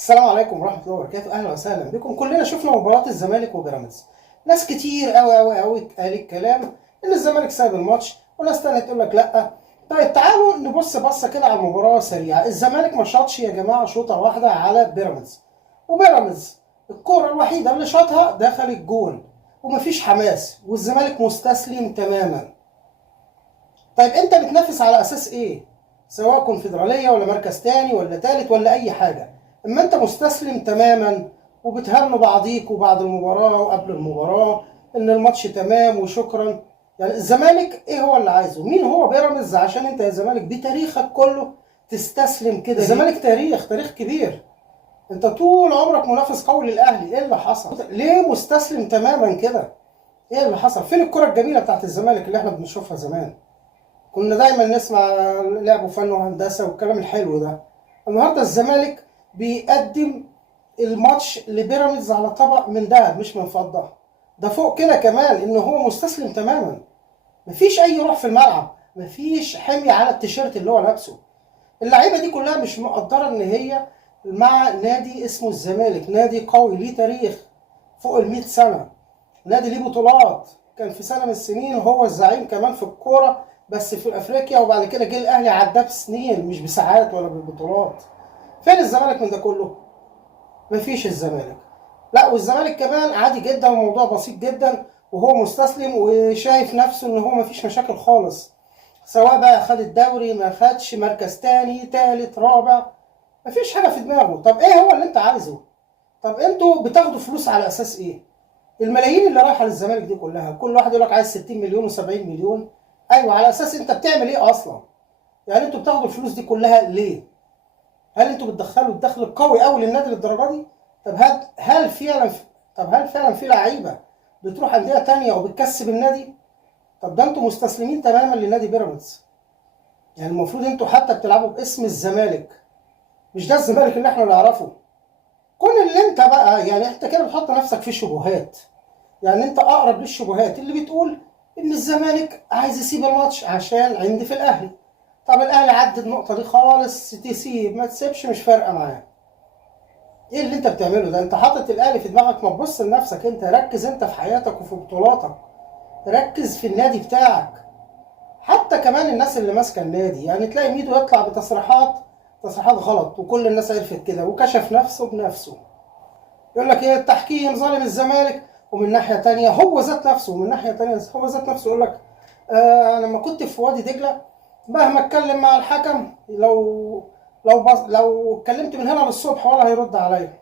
السلام عليكم ورحمة الله وبركاته، أهلا وسهلا بكم. كلنا شفنا مباراة الزمالك وبيراميدز. ناس كتير أوي قالت كلام إن الزمالك سايب الماتش، وناس تانية تقول لك لأ. طيب تعالوا نبص بصة كده على المباراة سريعة. الزمالك ما شاطش يا جماعة شوطة واحدة على بيراميدز، وبيراميدز الكورة الوحيدة اللي شاطها دخل الجون، ومفيش حماس، والزمالك مستسلم تماما. طيب أنت بتنافس على أساس إيه؟ سواء كونفدرالية ولا مركز تاني ولا تالت ولا أي حاجة. اما انت مستسلم تماما وبتهنوا بعضيك وبعد المباراه وقبل المباراه ان الماتش تمام وشكرا. يعني الزمالك ايه هو اللي عايزه؟ مين هو بيراميدز عشان انت يا زمالك بتاريخك كله تستسلم كده؟ الزمالك تاريخ كبير. انت طول عمرك منافس قوي للاهلي، ايه اللي حصل؟ ليه مستسلم تماما كده؟ ايه اللي حصل؟ فين الكره الجميله بتاعت الزمالك اللي احنا بنشوفها زمان؟ كنا دايما نسمع لعب وفن وهندسه والكلام الحلو ده. النهارده الزمالك بيقدم الماتش لبيراميدز على طبق من ذهب مش من فضه. ده فوق كده كمان ان هو مستسلم تماما. مفيش اي روح في الملعب، مفيش حمية على التيشيرت اللي هو لابسه. اللعيبه دي كلها مش مقدره ان هي مع نادي اسمه الزمالك، نادي قوي ليه تاريخ فوق ال 100 سنه، نادي ليه بطولات. كان في سنه من السنين هو الزعيم كمان في الكوره، بس في افريقيا، وبعد كده جه الاهلي عداه بسنين مش بساعات ولا بالبطولات. فين الزمالك من ده كله؟ مفيش الزمالك. لا، والزمالك كمان عادي جدا، الموضوع بسيط جدا، وهو مستسلم وشايف نفسه ان هو مفيش مشاكل خالص. سواء بقى خد الدوري ما خدش، مركز تاني تالت رابع، مفيش حاجه في دماغه. طب ايه هو اللي انت عايزه؟ طب انتوا بتاخدوا فلوس على اساس ايه؟ الملايين اللي رايحه للزمالك دي كلها، كل واحد يقول لك عايز 60 مليون و70 مليون. ايوه، على اساس انت بتعمل ايه اصلا؟ يعني انتوا بتاخدوا الفلوس دي كلها ليه؟ هل انتوا بتدخلوا الدخل القوي قوي للنادي للدرجه دي؟ طب هل فعلا في لعيبه بتروح انديه تانية وبتكسب النادي؟ طب ده انتوا مستسلمين تماما لنادي بيراميدز. يعني المفروض انتوا حتى بتلعبوا باسم الزمالك، مش ده الزمالك اللي احنا نعرفه. كون اللي انت بقى يعني انت كده بتحط نفسك في شبهات. يعني انت اقرب للشبهات اللي بتقول ان الزمالك عايز يسيب الماتش عشان عندي في الاهلي. طب الاهلي عدى النقطه دي خالص، تسيب ما تسيبش مش فارقه معاه. ايه اللي انت بتعمله ده؟ انت حاطط الاهلي في دماغك. ما تبص لنفسك انت، ركز انت في حياتك وفي بطولاتك، ركز في النادي بتاعك. حتى كمان الناس اللي ماسكه النادي، يعني تلاقي ميدو يطلع تصريحات غلط، وكل الناس عرفت كده وكشف نفسه بنفسه. يقول لك ايه؟ التحكيم ظالم الزمالك، ومن ناحيه تانية هو ذات نفسه، يقول لك لما كنت في وادي دجله مهما اتكلم مع الحكم، لو اتكلمت من هنا للصبح ولا هيرد عليا،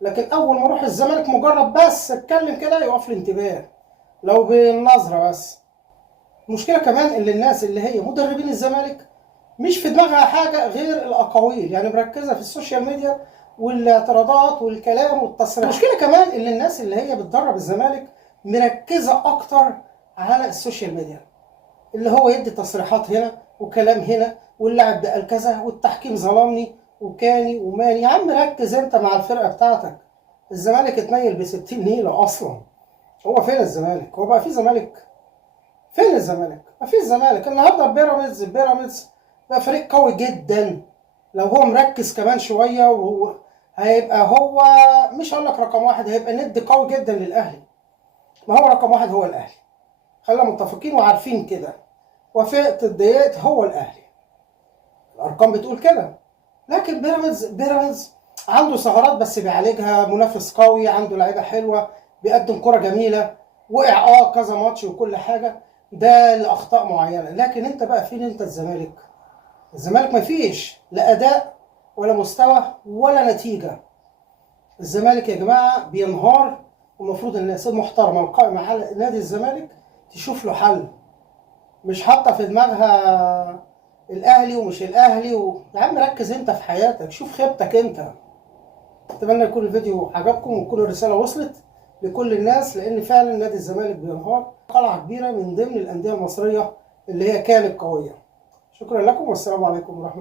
لكن اول ما اروح الزمالك مجرد بس اتكلم كده يقف لي انتباه، لو بالنظره بس. المشكله كمان ان الناس اللي هي مدربين الزمالك مش في دماغها حاجه غير الاقاويل، يعني مركزه في السوشيال ميديا والاعتراضات والكلام والتصريحات. المشكله كمان ان الناس اللي هي بتدرب الزمالك مركزه اكتر على السوشيال ميديا، اللي هو يدي تصريحات هنا وكلام هنا، واللاعب ده قال كذا، والتحكيم ظلمني وكاني وماني. يا عم ركز انت مع الفرقه بتاعتك. الزمالك اتنيل ب 60 نيله اصلا. هو فين الزمالك؟ هو بقى في زمالك؟ فين الزمالك؟ ما فيش زمالك. النهارده بيراميدز بقى فريق قوي جدا. لو هو مركز كمان شويه وهو هيبقى هو، مش هقول لك رقم واحد، هيبقى ند قوي جدا للاهلي. ما هو رقم واحد هو الاهلي، خلينا متفقين وعارفين كده. وفئة الضيقات هو الاهلي، الارقام بتقول كده. لكن بيراميدز عنده ثغرات بس بيعالجها، منافس قوي، عنده لعيبه حلوه، بيقدم كره جميله. وقع كذا ماتش وكل حاجه، ده لاخطاء معينه. لكن انت بقى فين انت الزمالك مفيش لا اداء ولا مستوى ولا نتيجه. الزمالك يا جماعه بينهار، والمفروض الناس المحترمه القائمه على نادي الزمالك تشوف له حل، مش حاطه في دماغها الاهلي ومش الاهلي يا عم ركز انت في حياتك، شوف خيبتك انت. اتمنى يكون الفيديو عجبكم وتكون الرساله وصلت لكل الناس، لان فعلا نادي الزمالك بينهار، قلعه كبيره من ضمن الانديه المصريه اللي هي كانت قويه. شكرا لكم والسلام عليكم ورحمه الله.